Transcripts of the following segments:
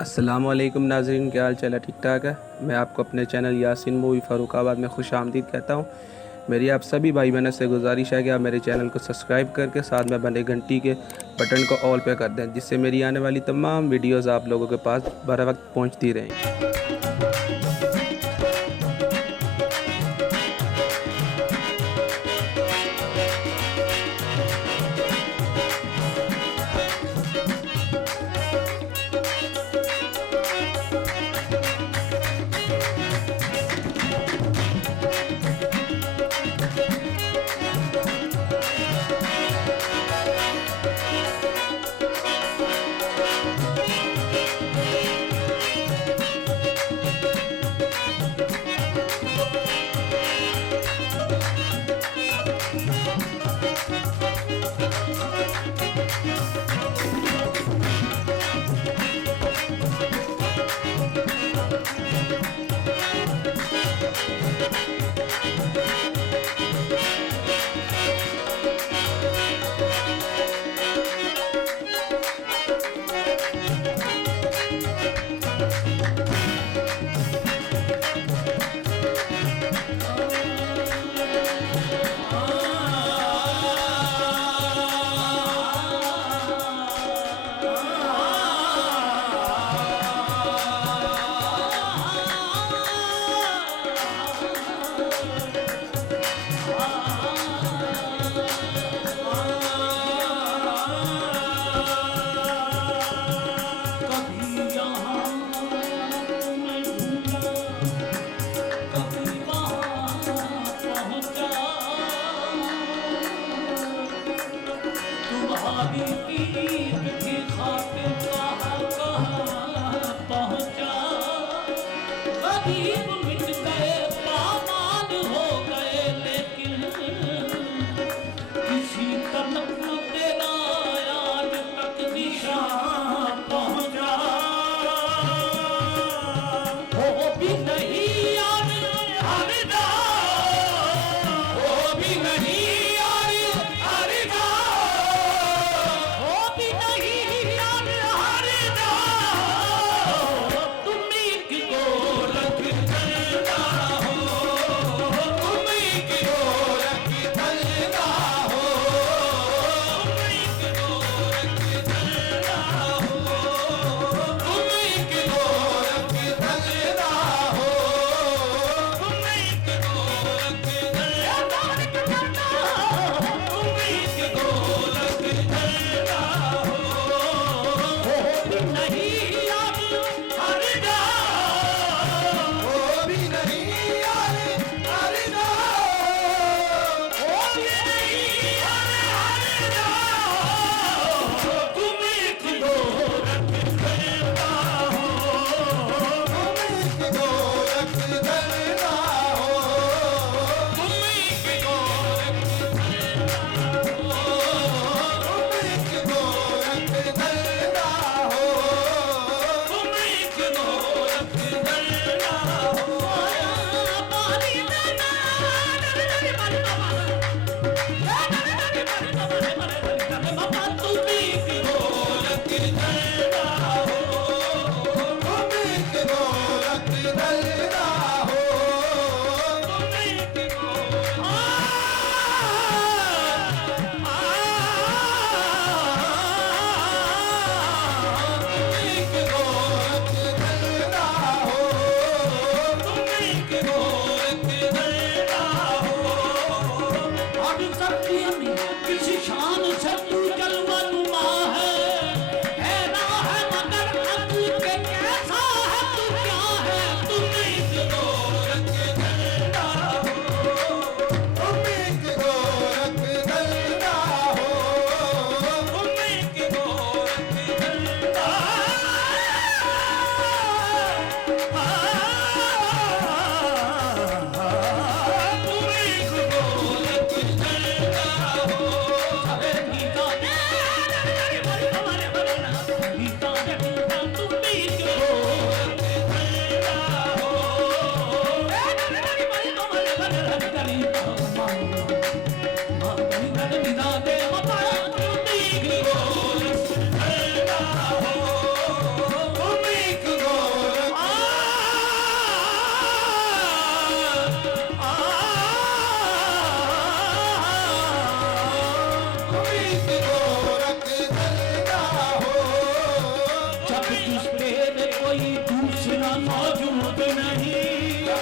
अस्सलामुअलैकुम नाज़रीन, क्या हाल चाल है? ठीक ठाक है। मैं आपको अपने चैनल यासिन मूवी फ़र्रुखाबाद में खुश आमदीद कहता हूँ। मेरी आप सभी भाई बहनों से गुजारिश है कि आप मेरे चैनल को सब्सक्राइब करके साथ में बने घंटी के बटन को ऑल पे कर दें, जिससे मेरी आने वाली तमाम वीडियोज़ आप लोगों के पास बर वक्त पहुँचती रहें।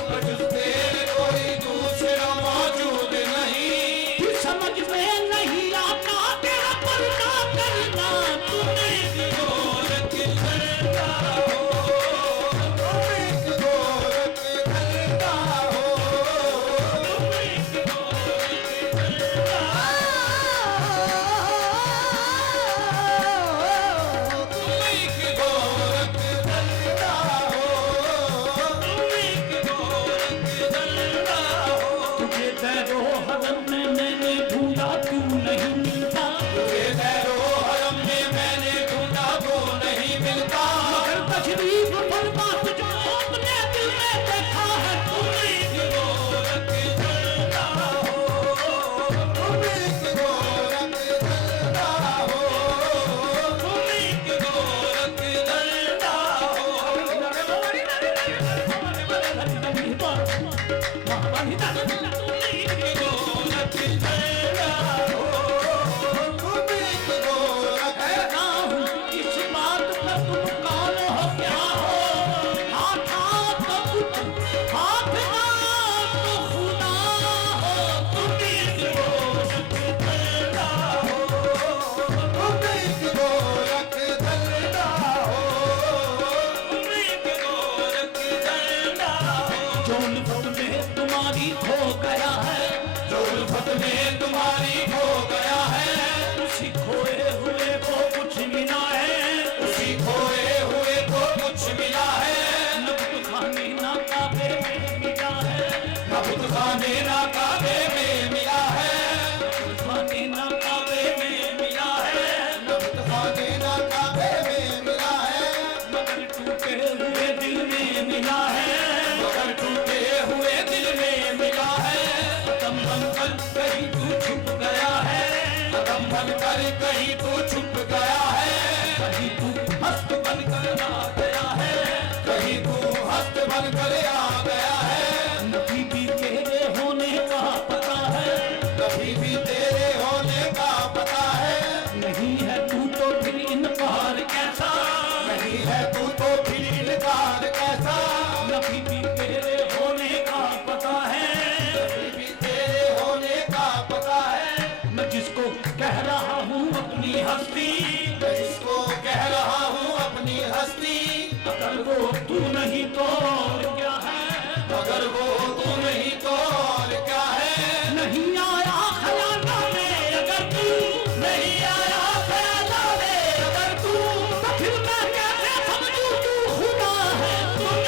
तुझ तेरे कोई दूसरा मौजूद नहीं। समझ में नहीं आता तेरा पर्दा करना, तूने गोरख धरता हो, तूने गोरख धरता हो, तूने गोरख धरता हो, तूने गोरख धरता हो, तूने गोरख धरता हो। तुझे दैरो हरम में मैंने ढूंढा तू नहीं मिलता, तुझे दैरो हरम में मैंने ढूंढा वो नहीं मिलता। मगर तशरीफ फरमा तुझको अपने दिल में देखा है, तूने गोरख धरता हो, तूने गोरख धरता हो, तूने गोरख धरता हो। इस बात पर तुम कौन हो क्या हो, हाथ हाथ कुछ हाथ ना तो खुदा हो, तुम गोरख धरता हो, तुम गोरख धरता हो, तुम गोरख धरता हो। जो उल्फत में तुम्हारी खो गया है, जो उल्फत में तुम्हारी खो गया है, उसी खोए हुए को कुछ मिला है, उसी खोए हुए को कुछ मिला है। नबुत खाने ना काबे में मिला है, नबुत खाने ना काबे में मिला है, नबुत खाने ना काबे में मिला है, नबुत खाने ना काबे में मिला है। मगर टूटे हुए दिल में मिला है, मगर टूटे हुए दिल में मिला है। कदम बनकर कहीं तू छुप गया है, कदम बनकर कहीं तू छुप गया है, कहीं तू हस्त बनकर आ गया है, कहीं तू हस्त बनकर आ गया है। नबी भी तेरे होने का पता है, नबी भी तेरे होने का पता है। नहीं है तू तो फिर इनकार कैसा, नहीं है तू तो फिर इनकार कैसा। नबी भी तेरे होने का पता है, नबी भी तेरे होने का पता है। मैं जिसको कह रहा हूँ अपनी हस्ती, मैं जिसको कह रहा हूँ अपनी हस्ती, अगर वो तू नहीं तो और क्या है, अगर वो तू नहीं तो और क्या है। नहीं आया ख्यालों में अगर तू, नहीं आया ख्यालों में अगर तू, तो फिर मैं कैसे समझूं तू खुदा है। तुम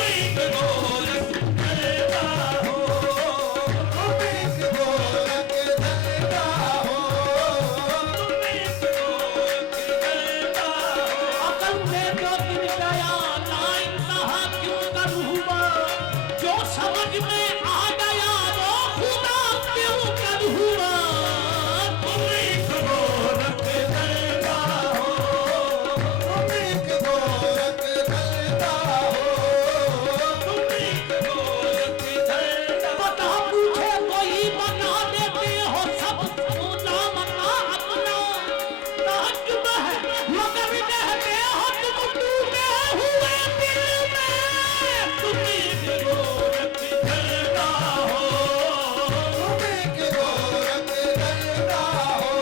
गोरख धरता हो, तुम गोरख धरता हो, तुम गोरख धरता हो। अकल में जो गिर गया ना इंतहा क्यों करूँगा, जो समझ में आ गया वो खुदा क्यों करूँगा। तुम गोरख धरता हो, तुम गोरख धरता हो, तुम गोरख धरता। बता पूछे कोई बता देते हो सब नाम का अपना, ताज्जुब है मगर कहते हो तुम डूबे हुए दिल में। तुम गोरख धरता हो, तुम गोरख धरता हो।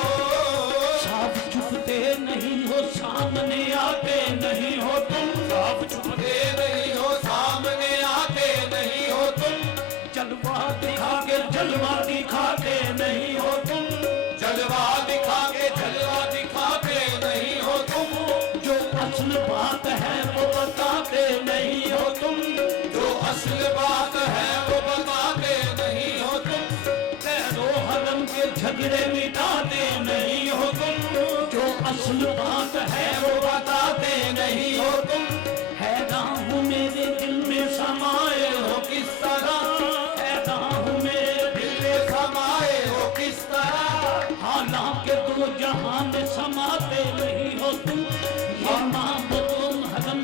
साफ छुपते नहीं हो सामने आते नहीं हो तुम, साफ छुपते नहीं हो सामने आते नहीं हो तुम। जलवा दिखा के जलवा दिखाते नहीं हो तुम, जलवा दिखा के जलवा दिखाते नहीं हो तुम। जो असल बात है वो बताते नहीं हो तुम, जो असल बात है वो बताते नहीं हो तुम। दैरो हरम के झगड़े मिटाते नहीं हो तुम, जो असल बात है वो बताते नहीं हो तुम। हैरान हूँ मेरे दिल में समाये हो किस तरह, हैरान हूँ मेरे दिल में समाये हो किस तरह। हालांकि दो जहां में समाते नहीं हो तुम। ये माबदो हरम,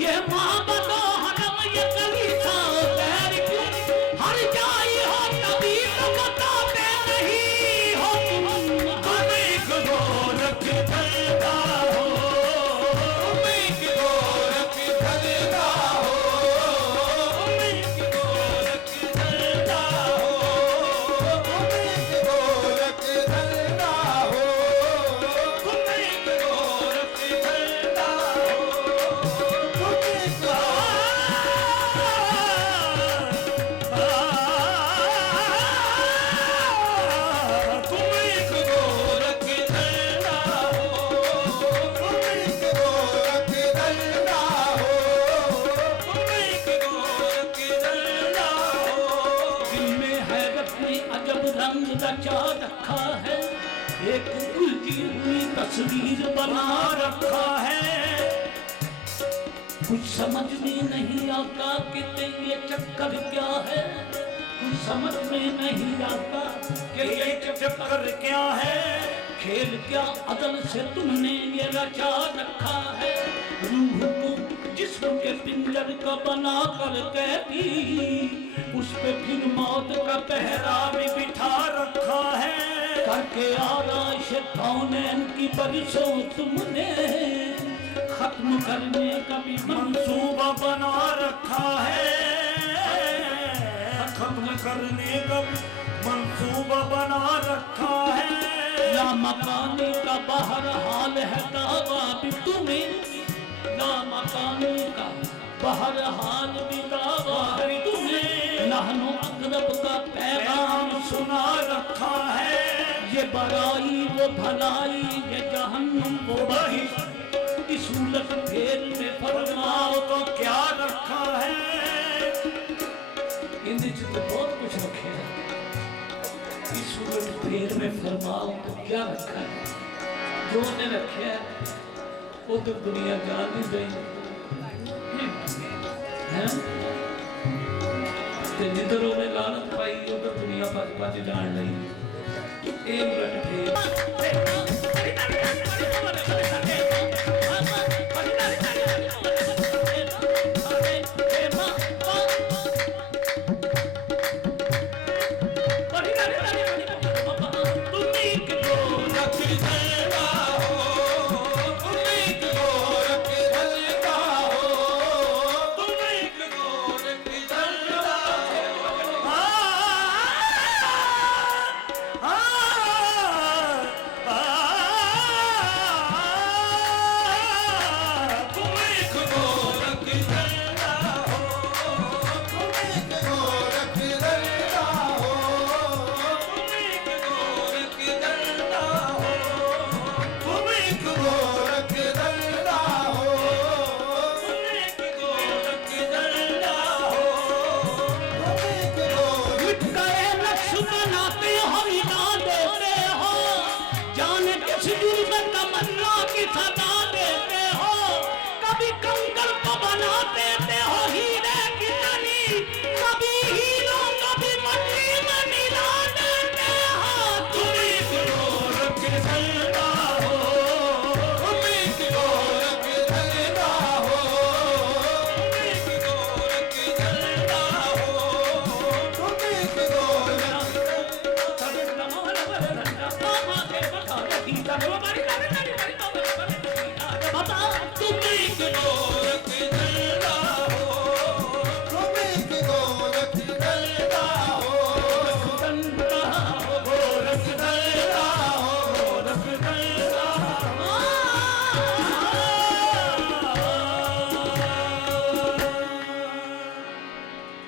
ये माबदो हरम, ये कलीसा पैर क्यों हर जाई हो तभी तो बताते नहीं हो तुम। हमें गोरख धरता हो, हमें गोरख हुई तस्वीर बना रखा है। कुछ समझ में नहीं आता कि ये चक्कर क्या है, कुछ समझ में नहीं आता कि ये चक्कर क्या है। खेल क्या अदल से तुमने ये रचा रखा है। रूह को जिस्म के पिंजर का बना कर कहती, उस पे फिर मौत का पहरा भी बिठा रखा है। करके आराइश कौनैन की बरिशों तुमने खत्म करने का भी मंसूबा बना रखा है। खत्म करने का मंसूबा बना रखा है। लामकानी का बाहर हाल है दावा भी तुम्हें, लामकानी का बाहर हाल भी दावा भी तुम्हें। नहनो अकरब का पैगाम सुना रखा है। ये बराई वो भलाई, ये जहन्नुम वो बहिश्त, इस उलट फेर में फरमाओ तो क्या रखा है। इंद्र जी तो बहुत कुछ रखे हैं, इस उलट फेर में फरमाओ तो क्या रखा है। जो ने रखे है वो तो दुनिया जान नहीं गई है। जिधर उन्हें लानत पाई उधर दुनिया भज भज जान नहीं। एक उलट फेर